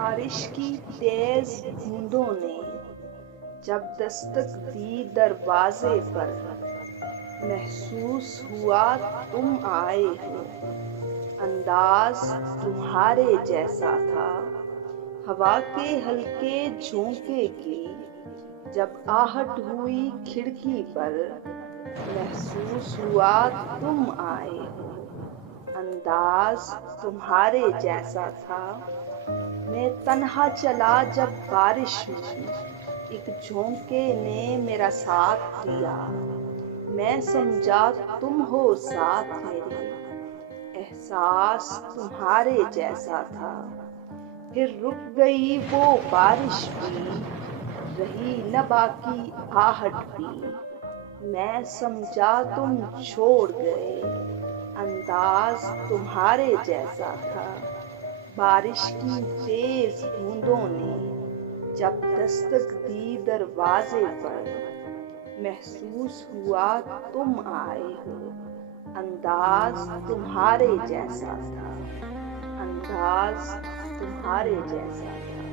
بارش کی تیز بوندوں نے جب دستک دی دروازے پر، محسوس ہوا تم آئے ہو۔ انداز تمہارے جیسا تھا، ہوا کے ہلکے جھونکے کی جب آہٹ ہوئی کھڑکی پر، محسوس ہوا تم آئے ہو۔ انداز تمہارے جیسا تھا، میں تنہا چلا جب بارش میں، ایک جھونکے نے میرا ساتھ دیا، میں سمجھا تم ہو ساتھ میرے۔ احساس تمہارے جیسا تھا، پھر رک گئی وہ بارش بھی، رہی نہ باقی آہٹ بھی، میں سمجھا تم چھوڑ گئے۔ انداز تمہارے جیسا تھا، بارش کی تیز بوندوں نے جب دستک دی دروازے پر، محسوس ہوا تم آئے ہو۔ انداز تمہارے جیسا تھا، انداز تمہارے جیسا تھا۔